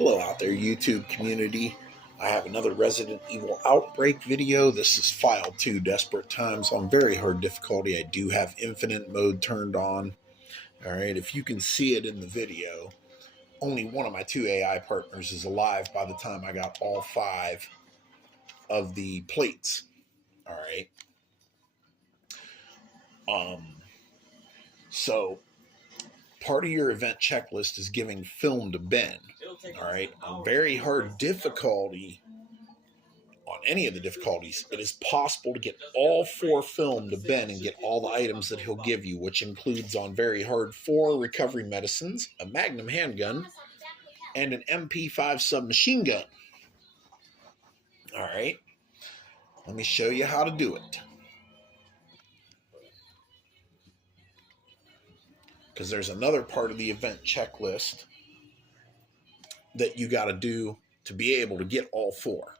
Hello out there, YouTube community. I have another Resident Evil Outbreak video. This is File 2, Desperate Times on very hard difficulty. I do have infinite mode turned on. Alright, if you can see it in the video, only one of my two AI partners is alive by the time I got all 5 of the plates. Alright. So part of your event checklist is giving film to Ben. Alright, on very hard difficulty, on any of the difficulties, it is possible to get all 4 film to Ben and get all the items that he'll give you, which includes on very hard 4 recovery medicines, a Magnum handgun, and an MP5 submachine gun. Alright, let me show you how to do it. Because there's another part of the event checklist that you got to do to be able to get all 4.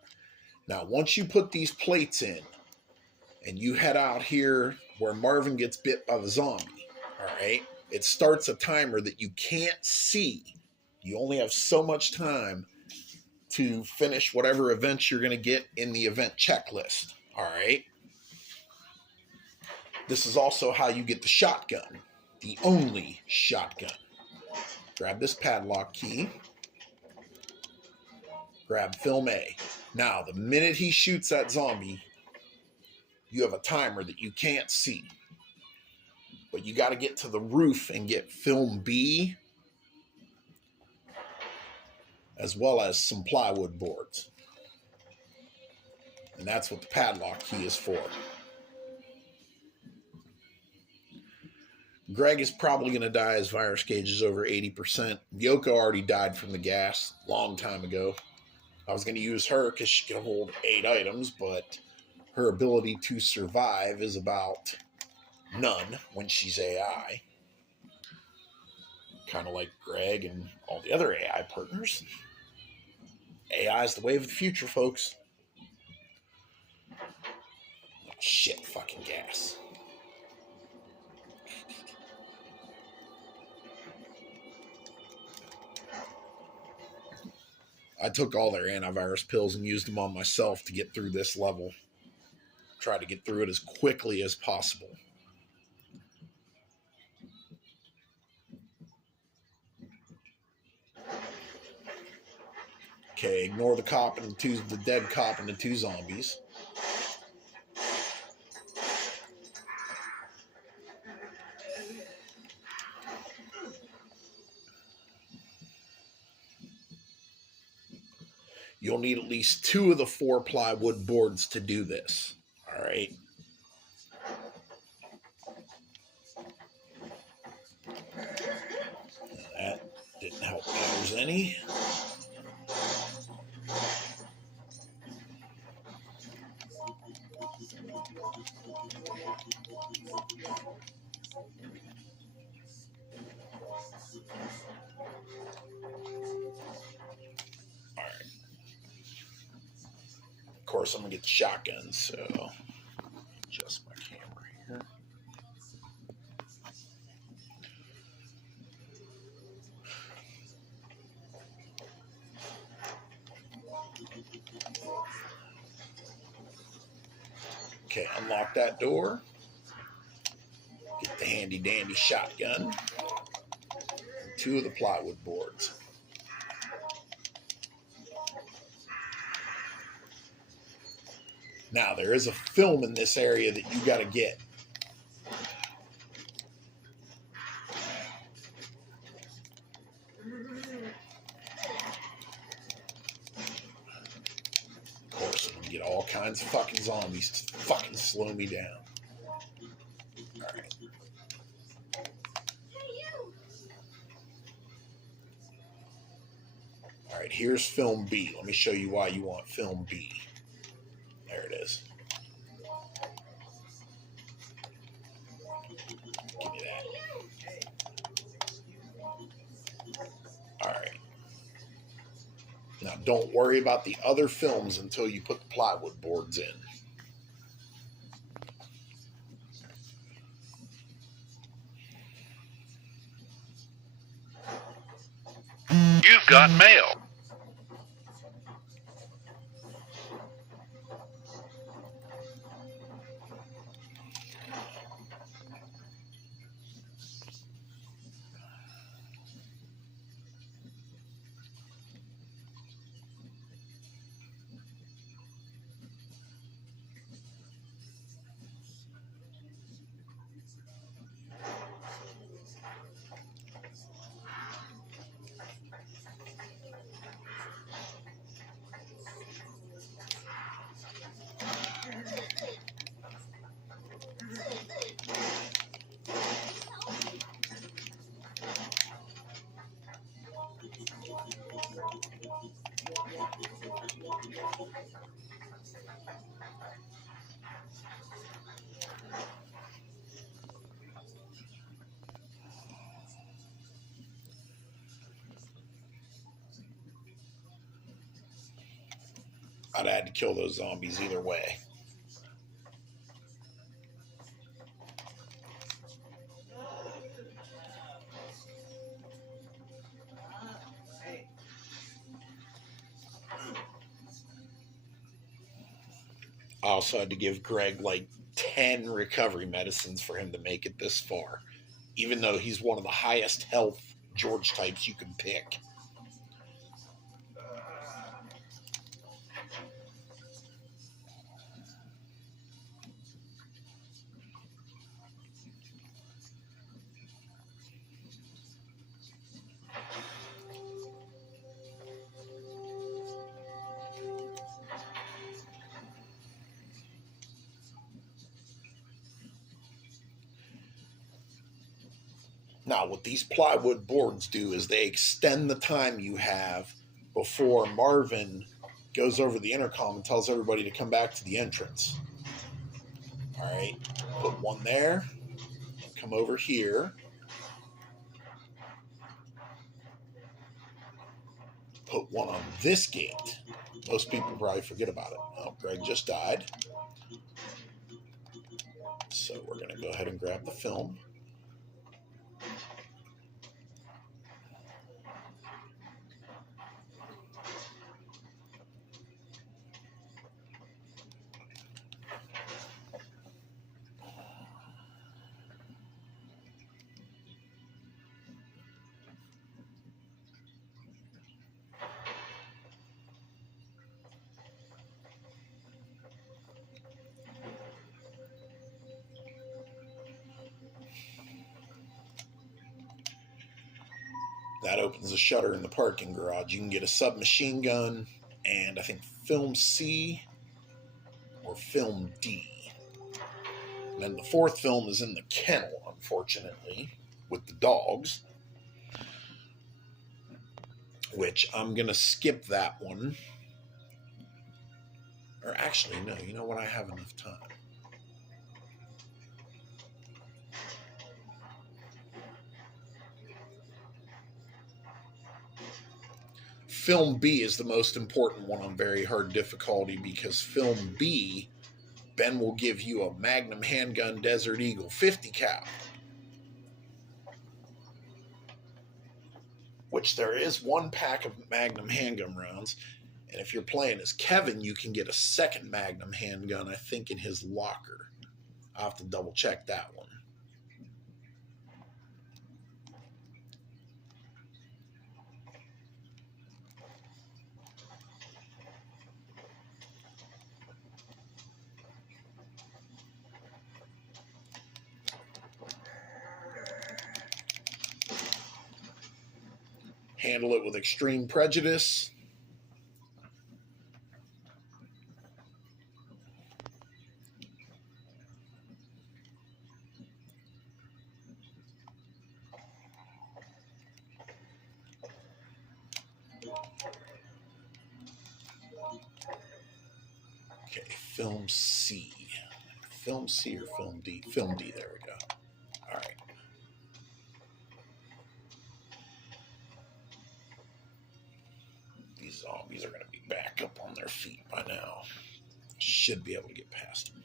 Now, once you put these plates in and you head out here where Marvin gets bit by the zombie, all right, it starts a timer that you can't see. You only have so much time to finish whatever events you're going to get in the event checklist, all right? This is also how you get the shotgun, the only shotgun. Grab this padlock key. Grab film A. Now, the minute he shoots that zombie, you have a timer that you can't see. But you got to get to the roof and get film B, as well as some plywood boards. And that's what the padlock key is for. Greg is probably going to die. His virus gauge is over 80%. Yoko already died from the gas a long time ago. I was going to use her because she can hold 8 items, but her ability to survive is about none when she's AI. Kind of like Greg and all the other AI partners. AI is the wave of the future, folks. Oh, shit, fucking gas. I took all their antivirus pills and used them on myself to get through this level. Try to get through it as quickly as possible. Okay, ignore the cop and the dead cop and the 2 zombies. You'll need at least 2 of the 4 plywood boards to do this. All right. That didn't help matters any. Of course, I'm going to get the shotgun, so adjust my camera here. Okay, unlock that door. Get the handy dandy shotgun. And 2 of the plywood boards. Now, there is a film in this area that you got to get. Of course, I'm going to get all kinds of fucking zombies to fucking slow me down. Alright. Alright, here's film B. Let me show you why you want film B. There it is. Give me that. Alright. Now, don't worry about the other films until you put the plywood boards in. You've got mail. I'd had to kill those zombies either way. I also had to give Greg like 10 recovery medicines for him to make it this far, even though he's one of the highest health George types you can pick. Now, what these plywood boards do is they extend the time you have before Marvin goes over the intercom and tells everybody to come back to the entrance. All right, put one there, come over here, put one on this gate. Most people probably forget about it. Oh, Greg just died. So we're going to go ahead and grab the film. That opens a shutter in the parking garage. You can get a submachine gun and I think film C or film D. And then the fourth film is in the kennel, unfortunately, with the dogs. Which I'm going to skip that one. Or actually, no, you know what? I have enough time. Film B is the most important one on very hard difficulty because film B, Ben will give you a Magnum handgun Desert Eagle 50 cal. Which there is one pack of Magnum handgun rounds. And if you're playing as Kevin, you can get a second Magnum handgun, I think, in his locker. I'll have to double check that one. Handle it with extreme prejudice. Okay, film C. Film C or film D? Film D, there we go. All right. These zombies are going to be back up on their feet by now. Should be able to get past them.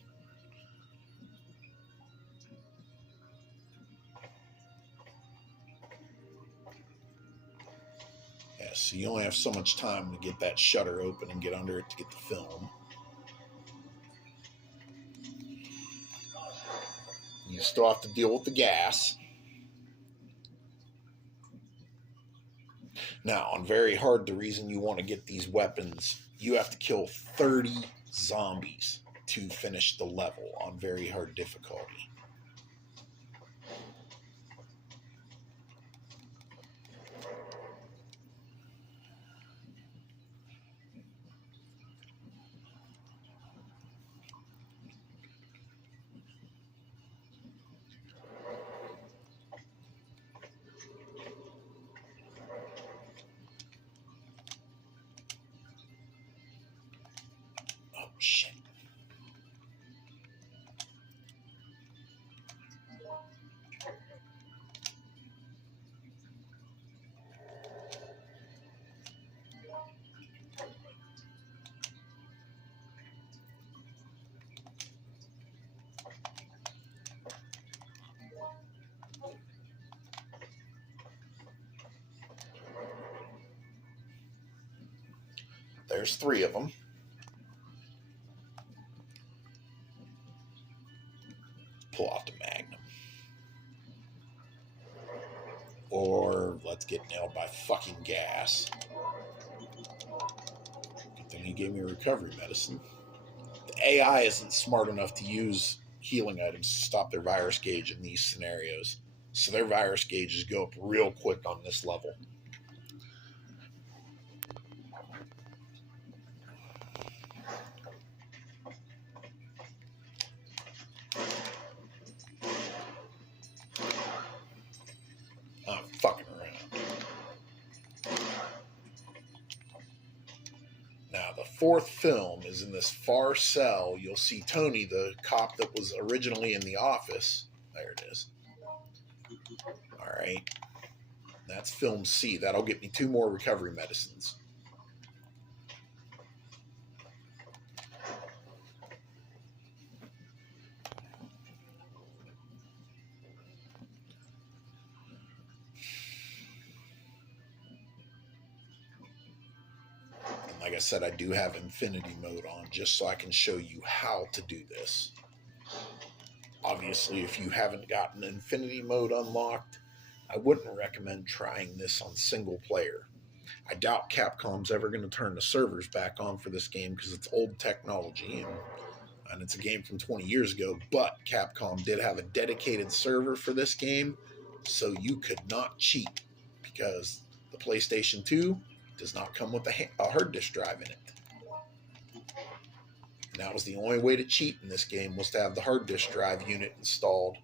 Yeah, so you only have so much time to get that shutter open and get under it to get the film. You still have to deal with the gas. Now, on very hard, the reason you want to get these weapons, you have to kill 30 zombies to finish the level on very hard difficulty. shit. There's 3 of them. Pull out the Magnum. Or let's get nailed by fucking gas. Good thing he gave me recovery medicine. The AI isn't smart enough to use healing items to stop their virus gauge in these scenarios. So their virus gauges go up real quick on this level. I'm fucking around. Now, the 4th film is in this far cell. You'll see Tony, the cop that was originally in the office. There it is. All right. That's film C. That'll get me 2 more recovery medicines. Like I said, I do have infinity mode on just so I can show you how to do this. Obviously, if you haven't gotten infinity mode unlocked, I wouldn't recommend trying this on single player. I doubt Capcom's ever going to turn the servers back on for this game because it's old technology and it's a game from 20 years ago, but Capcom did have a dedicated server for this game, so you could not cheat because the PlayStation 2 does not come with a hard disk drive in it. And that was the only way to cheat in this game, was to have the hard disk drive unit installed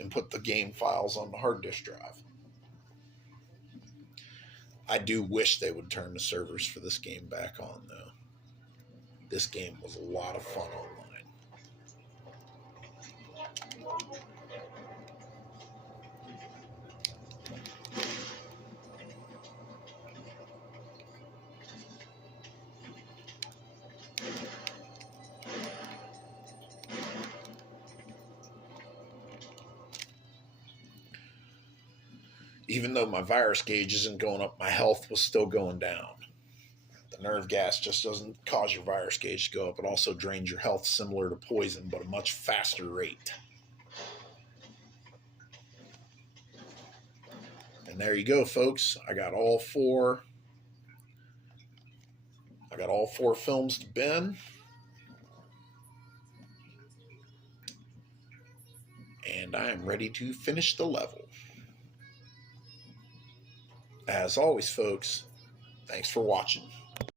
and put the game files on the hard disk drive. I do wish they would turn the servers for this game back on, though. This game was a lot of fun online. Even though my virus gauge isn't going up, my health was still going down. The nerve gas just doesn't cause your virus gauge to go up. It also drains your health similar to poison, but a much faster rate. And there you go, folks. I got all 4 films to Ben. And I am ready to finish the level. As always, folks, thanks for watching.